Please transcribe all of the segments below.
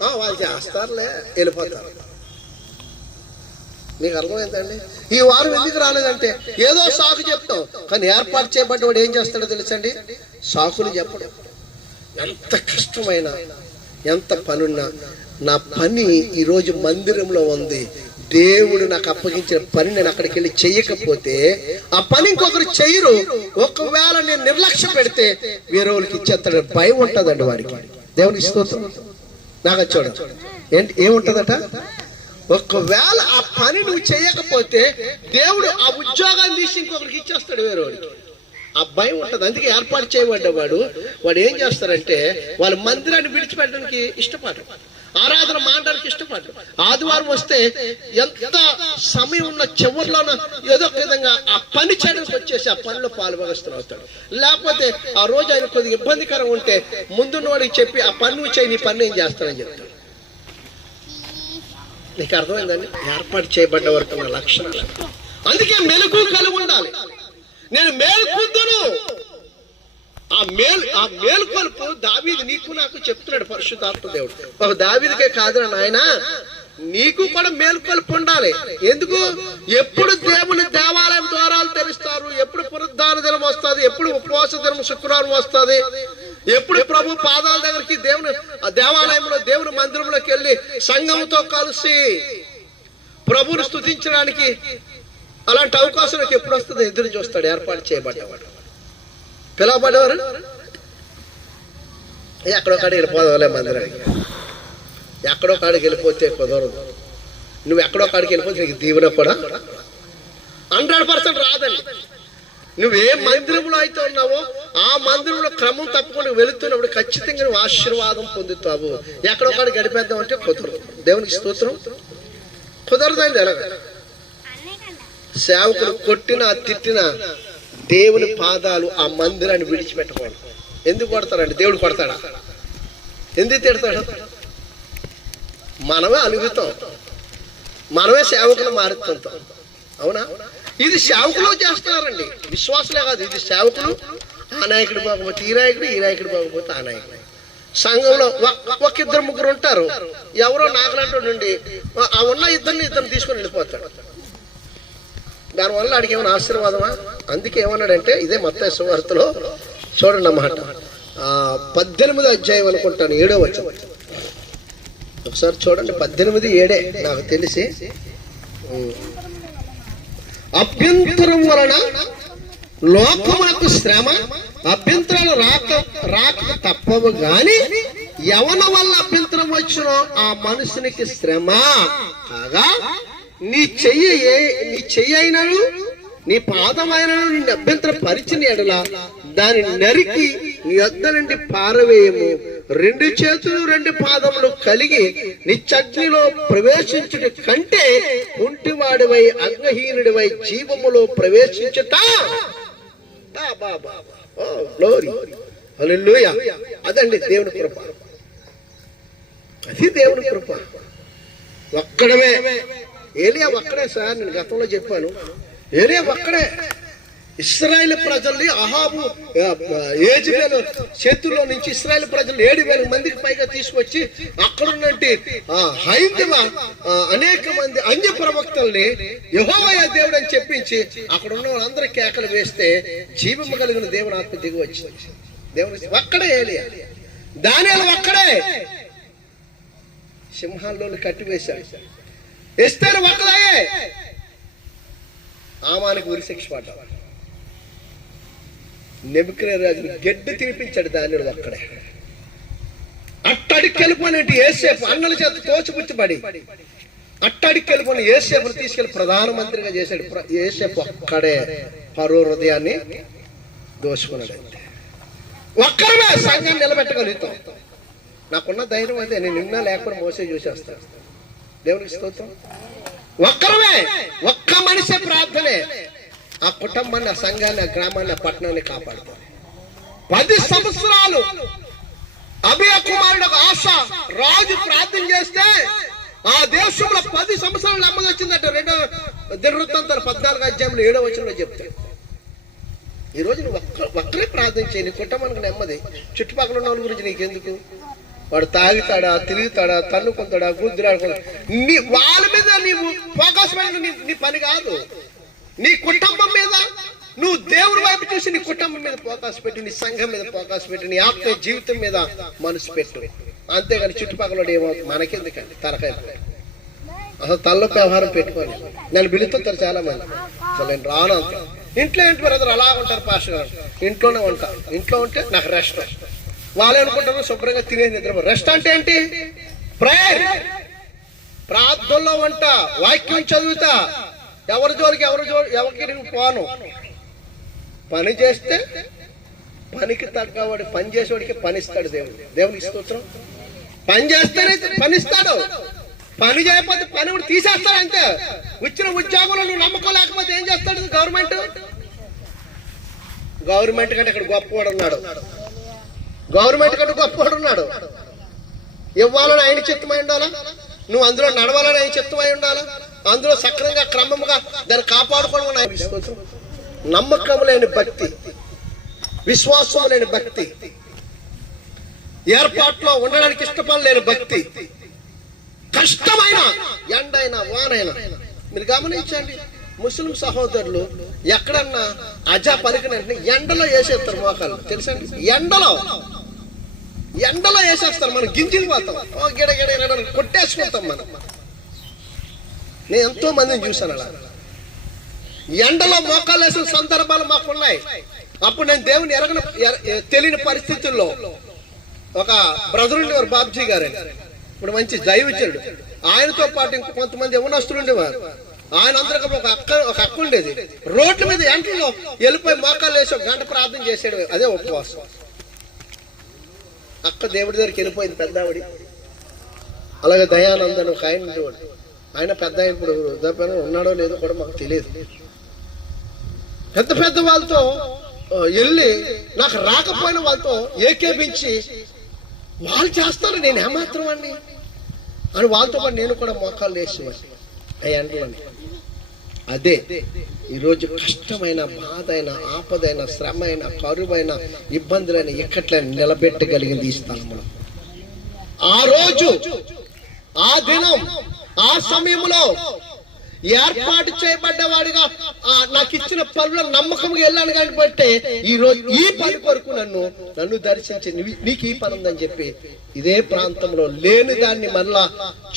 వాళ్ళు చేస్తారులే వెళ్ళిపోతారు. మీకు అర్థమైందండి? ఈ వారం ఎందుకు రాలేదంటే ఏదో సాకు చెప్తాం కానీ ఏర్పాటు చేయబడ్డవాడు ఏం చేస్తాడో తెలుసండి? సాకులు చెప్పడం. ఎంత కష్టమైన ఎంత పనున్నా నా పని ఈరోజు మందిరంలో ఉంది. దేవుడు నాకు అప్పగించిన పని నేను అక్కడికి వెళ్ళి చేయకపోతే ఆ పని ఇంకొకరు చేయరు. ఒకవేళ నేను నిర్లక్ష్యం పెడితే వేరే వాళ్ళకి ఇచ్చేస్తాడు భయం ఉంటుందండి వారికి దేవునికి స్తోత్రం. నాకు చూడ చూడండి ఏంటి? ఏముంటదట? ఒకవేళ ఆ పని నువ్వు చేయకపోతే దేవుడు ఆ ఉద్యోగాన్ని తీసి ఇంకొకరికి ఇచ్చేస్తాడు వేరే వాడికి ఆ భయం ఉంటుంది. అందుకే ఏర్పాటు చేయబడ్డవాడు. వాడు ఏం చేస్తారంటే వాళ్ళ మందిరాన్ని విడిచిపెట్టడానికి ఇష్టపడరు. ఆరాధన మానడానికి ఇష్టపడ్డు ఆదివారం వస్తే ఎంత సమయం ఉన్న చివరిలోన ఏదో ఒక విధంగా ఆ పని చేయడానికి వచ్చేసి ఆ పనిలో పాల్భగస్తులు అవుతాడు లేకపోతే ఆ రోజు ఆయన కొద్దిగా ఇబ్బందికరం ఉంటే ముందున్న వాడికి చెప్పి ఆ పని నువ్వు చేయి నీ పని ఏం చేస్తానని చెప్తాడు. నీకు అర్థమైందండి? ఏర్పాటు చేయబడ్డ వరకు ఉన్న లక్షణాలు. అందుకే మెలకు కలిగి ఉండాలి. నేను మేలుకుందును. ఆ మేలు ఆ మేల్కొల్పు దావీది నీకు నాకు చెప్తున్నాడు పరిశుద్ధాత్మ దేవుడు. ఒక దావీదికే కాదు నాయన నీకు కూడా మేల్కొల్పు ఉండాలి. ఎందుకు? ఎప్పుడు దేవుని దేవాలయం ద్వారాలు తెరుస్తారు ఎప్పుడు పునరుద్ధాన దినం వస్తుంది ఎప్పుడు ఉపవాస దినం శుక్రవారం వస్తుంది ఎప్పుడు ప్రభు పాదాల దగ్గరికి దేవుని ఆ దేవాలయంలో దేవుని మందిరంలోకి వెళ్ళి సంఘంతో కలిసి ప్రభుని స్థుతించడానికి అలాంటి అవకాశం నాకు ఎప్పుడు వస్తుంది? ఎదురు చూస్తాడు ఏర్పాటు చేయబడ్డవాడు. పిలవబడేవారు ఎక్కడో కాడికి వెళ్ళిపోదాంలే మందిరానికి ఎక్కడో కాడికి వెళ్ళిపోతే కుదరదు. నువ్వు ఎక్కడో కాడికి వెళ్ళిపోతే నీకు దీవెన కూడా హండ్రెడ్ పర్సెంట్ రాదండి. నువ్వు ఏ మందిరంలో అయితే ఉన్నావో ఆ మందిరంలో క్రమం తప్పకుండా వెళుతున్నప్పుడు ఖచ్చితంగా నువ్వు ఆశీర్వాదం పొందుతావు. ఎక్కడో కాడికి గడిపేద్దాం అంటే కుదరదు. దేవునికి స్తోత్రం. కుదరదండి ఎలాగ? సేవకులు కొట్టినా తిట్టినా దేవుని పాదాలు ఆ మందిరాన్ని విడిచిపెట్టకూడదు. ఎందుకు కొడతాడండి? దేవుడు కొడతాడా? ఎందుకు తిడతాడు? మనమే అలుగుతాం మనమే సేవకులు మారుతుంటాం. అవునా? ఇది సేవకులు చేస్తున్నారండి. విశ్వాసులే కాదు ఇది సేవకులు ఆ నాయకుడు బాగపోతే ఈ నాయకుడు ఈ నాయకుడు బాగపోతే ఆ నాయకుడు. సంఘంలో ఒ- ఒక ఇద్దరు ముగ్గురు ఉంటారు. ఎవరో నాకులంటూ నుండి ఆ ఉన్న ఇద్దరిని ఇద్దరు తీసుకొని వెళ్ళిపోతాడు. దానివల్ల ఆడికి ఏమైనా ఆశీర్వాదమా? అందుకే ఏమన్నాడంటే ఇదే మొత్తం సువార్తలో చూడండి అన్నమాట పద్దెనిమిది అధ్యాయం అనుకుంటాను ఏడో వచ్చి ఒకసారి చూడండి పద్దెనిమిది ఏడే నాకు తెలిసి. అభ్యంతరం వలన లోకములకు శ్రమ అభ్యంతరాలు రాక రాక తప్పవు గాని ఎవన వల్ల అభ్యంతరం వచ్చినో ఆ మనుషునికి శ్రమ కాగా నీ చెయ్యి నీ చెయ్యి అయినను నీ పాదమైనను నిన్ను అభ్యంతర పరిచిన ఎడల దాని నరికి నీ వద్ద నుండి పారవేయము. రెండు చేతులు రెండు పాదములు కలిగి నిత్యగ్నిలో ప్రవేశించుట కంటే ఒంటివాడివై అంగహీనుడివై జీవములో ప్రవేశించుట. అదండి దేవుని కృప. అది దేవుని కృప. ఒక్కడమే ఏలియా ఒక్కడే సార్ నేను గతంలో చెప్పాను. ఏలియా ఒక్కడే. ఇస్రాయేల్ ప్రజల్ని అహాబు ఆ, చేతుల్లో నుంచి ఇస్రాయేల్ ప్రజలు ఏడు వేల మందికి పైగా తీసుకొచ్చి అక్కడ ఉన్నట్టు హైందవ అనేక మంది అన్య ప్రవక్తల్ని యహోవయ దేవుడు అని చెప్పించి అక్కడ ఉన్న వాళ్ళందరూ కేకలు వేస్తే జీవము కలిగిన దేవుని ఆత్మ దిగి వచ్చింది. దేవుని ఒక్కడే ఏలియా. దానిలో ఒక్కడే. సింహాల్లో కట్టివేశాడు. ఎస్తారు ఒక్కదాయే ఆమానికి ఉరి పాట పడ్డా. నెబుకరే రాజు గడ్డి తినిపించాడు దానిలో ఒక్కడే అట్టడికి వెళ్ళిపోయినట్టు ఏసేపు అన్నల చేత తోచిపుచ్చబడి. అట్టడికి వెళ్ళిపోయిన ఏసేపును తీసుకెళ్ళి ప్రధానమంత్రిగా చేశాడు. ఏసేపు ఒక్కడే పరో హృదయాన్ని దోచుకున్నాడు అంతే. ఒక్కరమే సంఘాన్ని నిలబెట్టగలుగుతాం. నాకున్న ధైర్యం అదే నేను నిన్న లేకుండా మోసే చూసేస్తాను దేవునికి స్తోత్రం. ఒక్కరమే ఒక్క మనిషి ప్రార్థనే. ఆ కుటుంబాన్ని ఆ సంఘాన్ని ఆ గ్రామాన్ని ఆ పట్టణాన్ని కాపాడుతారు పది సంవత్సరాలు అభయ కుమారుడు ఆశ. రాజు ప్రార్థన చేస్తే ఆ దేశంలో పది సంవత్సరాలు నెమ్మది వచ్చిందట. రెండో దినవృత్తాంతాలు పద్నాలుగు అధ్యాయంలో ఏడో వచనంలో చెప్తాడు. ఈ నువ్వు ఒక్క ఒక్కరే ప్రార్థన చేయి. నీ కుటుంబానికి నెమ్మది. చుట్టుపక్కల ఉన్న వాళ్ళ గురించి నీకెందుకు? వాడు తాగుతాడా తిరుగుతాడా తన్నుకుంటాడా గుద్దురాడుకుంటా నీ వాళ్ళ మీద నీవు ఫోకస్ పెట్టడం నీ నీ పని కాదు. నీ కుటుంబం మీద నువ్వు దేవుడి వైపు చూసి నీ కుటుంబం మీద ఫోకస్ పెట్టి నీ సంఘం మీద ఫోకస్ పెట్టి నీ ఆత్మ జీవితం మీద మనసు పెట్టు. అంతేగాని చుట్టుపక్కల వాడు మనకెందుకండి? తలకాయ అసలు తలలోకి వ్యవహారం పెట్టుకొని నన్ను పిలుస్తుంటారు చాలా మంది అసలు నేను రాను అంత. ఇంట్లో ఏంటి బ్రదర్? అలా ఉంటారు పాస్టర్ గారు. ఇంట్లోనే ఉంటా. ఇంట్లో ఉంటే నాకు రెస్ట్ వాళ్ళు అనుకుంటారు శుభ్రంగా తినేసి నిద్ర రెస్ట్ అంటే ఏంటి? ప్రేయర్ ప్రార్థనలో వంట వాక్యం చదువుతా. ఎవరి జోలికి ఎవరి జోలి ఎవరికి నేను పోను. పని చేస్తే పనికి తగ్గవాడు పని చేసేవాడికి పనిస్తాడు దేవుడు. దేవునికి స్తోత్రం. పని చేస్తేనే పనిస్తాడు పని చేయకపోతే పని కూడా తీసేస్తాడు అంతే. వచ్చిన ఉద్యోగంలో నువ్వు నమ్మకం లేకపోతే ఏం చేస్తాడు గవర్నమెంట్? గవర్నమెంట్ కంటే ఇక్కడ గొప్పవాడు ఉన్నాడు. గవర్నమెంట్ కంటే గొప్పవాడు ఉన్నాడు. ఇవ్వాలని ఆయన చిత్తమై ఉండాలా? నువ్వు అందులో నడవాలని ఆయన చిత్తమై ఉండాలా? అందులో సక్రమంగా క్రమంగా దాన్ని కాపాడుకోవడం ఆయన నమ్మకం లేని భక్తి విశ్వాసం లేని భక్తి ఏర్పాట్లో ఉండడానికి ఇష్టపడలేని భక్తి కష్టమైన ఎండైనా వానైనా. మీరు గమనించండి ముస్లిం సహోదరులు ఎక్కడన్నా అజా పలికిన ఎండలో వేసేస్తారు మోకాలు తెలుసండి ఎండలో. ఎండలో వేసేస్తారు మనం గింజలు పోతాం. ఓ గిడ గిడ గిడ కొట్టేసుకుంటాం మనం. నేను ఎంతో మందిని చూశాను అలా. ఎండలో మోకాలు వేసిన సందర్భాలు మాకు ఉన్నాయి అప్పుడు నేను దేవుని ఎరగన ఎర- తెలియని పరిస్థితుల్లో ఒక బ్రదర్ ఉండేవారు బాబ్జీ గారు ఇప్పుడు మంచి దైవచరుడు ఆయనతో పాటు ఇంకో కొంతమంది యవనస్తులు ఉండేవారు. ఆయన అందరికీ ఒక అక్క ఒక అక్క ఉండేది. రోడ్ల మీద ఎంటలో వెళ్ళిపోయి మోకాలు వేసి ఒక గంట ప్రార్థన చేసేడు అదే ఉపవాసం. అక్క దేవుడి దగ్గరికి వెళ్ళిపోయింది పెద్దావిడి అలాగే దయానందని ఒక ఆయన ఉండేవాడు. ఆయన పెద్ద ఇప్పుడు వృద్ధాపన ఉన్నాడో లేదో కూడా మాకు తెలియదు. పెద్ద పెద్ద వాళ్ళతో వెళ్ళి నాకు రాకపోయిన వాళ్ళతో ఏకేపించి వాళ్ళు చేస్తారు నేను ఏమాత్రం అండి? అని వాళ్ళతో పాటు నేను కూడా మోకాలు వేసేవాడిని. అయ్యండి అదే ఈరోజు కష్టమైన బాధైన ఆపదైన శ్రమ కరువైన ఇబ్బందులైన ఇక్కట్లైన నిలబెట్టగలిగింది ఈ స్థలంలో ఆ రోజు ఆ దినం ఆ సమయంలో ఏర్పాటు చేయబడ్డవాడుగా. నాకు ఇచ్చిన పనుల నమ్మకంగా వెళ్ళాను కాబట్టి ఈ రోజు ఈ పని కొరకు నన్ను నన్ను దర్శించి నీకు ఈ పని ఉందని చెప్పి ఇదే ప్రాంతంలో లేని దాన్ని మరలా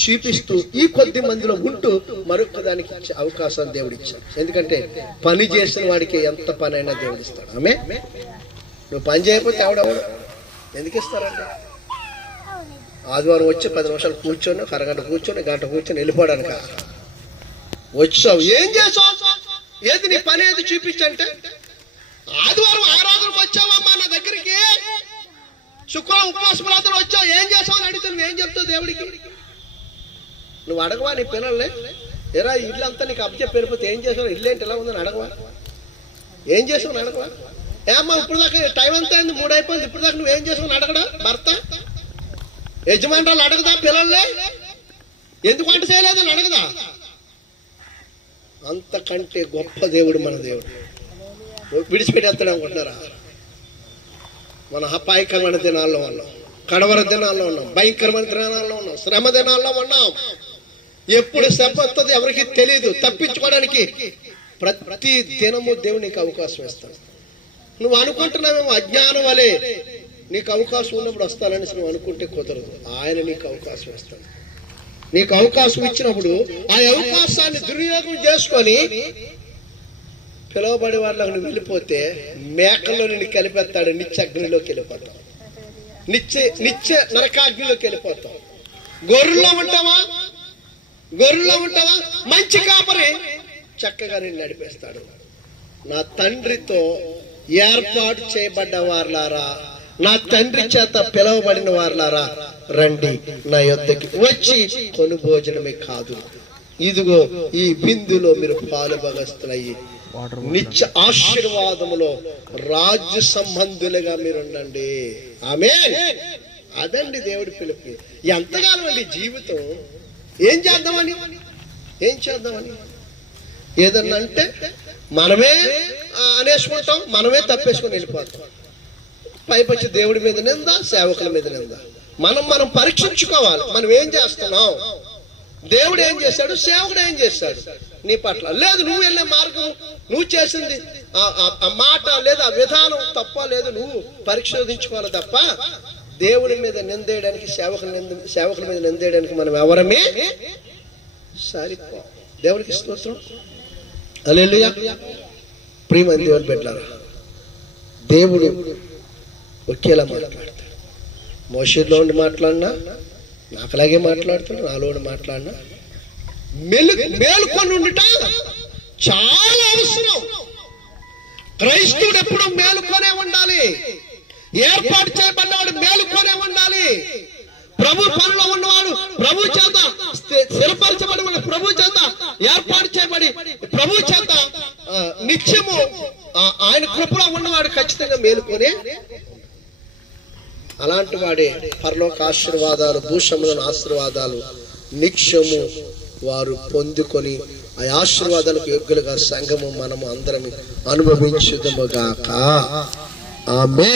చూపిస్తూ ఈ కొద్ది మందిలో ఉంటూ మరొక దానికి ఇచ్చే అవకాశం దేవుడు ఇచ్చాడు. ఎందుకంటే పని చేసిన వాడికి ఎంత పని అయినా దేవుడు ఇస్తాడు. ఆమె నువ్వు పని చేయకపోతే ఎవడెవడు? ఎందుకు ఇస్తారంటే ఆదివారం వచ్చి పది నిమిషాలు కూర్చొని అరగంట కూర్చొని గంట కూర్చొని వెళ్ళిపోవడానికి? వచ్చావు. ఏం చేసావు ఏది నీ పని ఏది చూపించంటే? ఆదివారం ఆరాధనకు వచ్చావమ్మా నా దగ్గరికి. శుక్రవారం ఉపవాసం ప్రార్థన వచ్చావు. ఏం చేసావు అని అడిగితే నువ్వు ఏం చెప్తావు దేవుడికి? నువ్వు అడగవా నీ పిల్లల్ని? ఎరా ఇల్లు అంతా నీకు అబ్జె పెరిపోతే ఏం చేసావు ఇల్లు ఏంటి? ఎలా ఉందని అడగవా? ఏం చేసావు అని అడగవా? ఏమ్మా ఇప్పుడు దాకా టైం అంతా అయింది మూడు అయిపోయింది. ఇప్పుడు దాకా నువ్వేం చేసావు అడగడా? భర్త? యజమానురాలు అడగదా పిల్లల్ని? ఎందుకు వంట చేయలేదని అడగదా? అంతకంటే గొప్ప దేవుడు మన దేవుడు. విడిచిపెట్టేస్తాడు అనుకుంటున్నారా? మన అపాయకరమైన దినాల్లో ఉన్నాం. కడవర దినాల్లో ఉన్నాం. భయంకరమైన దినాల్లో ఉన్నాం. శ్రమ దినాల్లో ఉన్నాం. ఎప్పుడు శ్రమ వస్తుంది ఎవరికి తెలియదు తప్పించుకోవడానికి ప్రతి దినము దేవుడు నీకు అవకాశం ఇస్తాడు. నువ్వు అనుకుంటున్నావేమో అజ్ఞానం వలె నీకు అవకాశం ఉన్నప్పుడు వస్తానని నువ్వు అనుకుంటే కుదరదు. ఆయన నీకు అవకాశం ఇస్తాడు. నీకు అవకాశం ఇచ్చినప్పుడు ఆ అవకాశాన్ని దుర్వినియోగం చేసుకొని పిలువబడి వాళ్ళకు నువ్వు వెళ్ళిపోతే మేకల్లో నిన్ను కలిపేస్తాడు నిత్య అగ్నిలోకి వెళ్ళిపోతావు. నిత్య నిత్య నరకాగ్నిలోకి వెళ్ళిపోతావు. గొర్రెల్లో ఉంటావా? గొర్రెల్లో ఉంటావా? మంచి కాపరి. చక్కగా నిన్ను నడిపేస్తాడు. నా తండ్రితో ఏర్పాటు చేయబడ్డ వారులారా నా తండ్రి చేత పిలువబడిన వారులారా రండి నా యొద్దకి వచ్చి కొను భోజనమే కాదు. ఇదిగో ఈ బిందులో మీరు పాలు భగస్తులయ్యి నిత్య ఆశీర్వాదములో రాజ్య సంబంధులుగా మీరు ఉండండి ఆమె అదండి దేవుడి పిలుపు. ఎంతకాలం అండి జీవితం. ఏం చేద్దామని? ఏం చేద్దామని? ఏదన్నా అంటే మనమే అనేసుకుంటాం మనమే తప్పేసుకొని వెళ్ళిపోతాం. పైపచ్చి దేవుడి మీద నింద సేవకుల మీద నింద? మనం మనం పరీక్షించుకోవాలి. మనం ఏం చేస్తున్నాం? దేవుడు ఏం చేశాడు? సేవకుడు ఏం చేశాడు? నీ పట్ల. లేదు నువ్వు వెళ్ళే మార్గం నువ్వు చేసింది ఆ- మాట లేదా ఆ విధానం తప్ప లేదు నువ్వు పరిశోధించుకోవాలి తప్ప దేవుడి మీద నిందేయడానికి సేవకుల నింద సేవకుల మీద నిందేయడానికి మనం ఎవరమే సరిపో. దేవుడికి స్తోత్రం. అలెలుయా ప్రియమైన దేవుడు పెట్టారు దేవుడు ఒకేలా మాట్లాడతాడు. మోషేలో ఉండి మాట్లాడినా నాకు అలాగే మాట్లాడుతాడు నాలో ఉండి మాట్లాడినా. మెలు మేలుకొని ఉండుట చాలా అవసరం. క్రైస్తవుడు ఎప్పుడు మేలుకొనే ఉండాలి. ఏర్పాటు చేయబడినవాడు మేలుకొనే ఉండాలి. ప్రభు పనిలో ఉన్నవాడు ప్రభు చేత స్థిరపరచబడి ఉన్న ప్రభు చేత ఏర్పాటు చేయబడి ప్రభు చేత నిత్యము ఆయన కృపలో ఉన్నవాడు ఖచ్చితంగా మేలుకొనే అలాంటి వాడే పరలోక ఆశీర్వాదాలు భూషములను ఆశీర్వాదాలు నిత్యము వారు పొందుకొని ఆ ఆశీర్వాదాలకు యోగ్యులుగా సంఘము మనము అందరం అనుభవించుదముగాక. ఆమె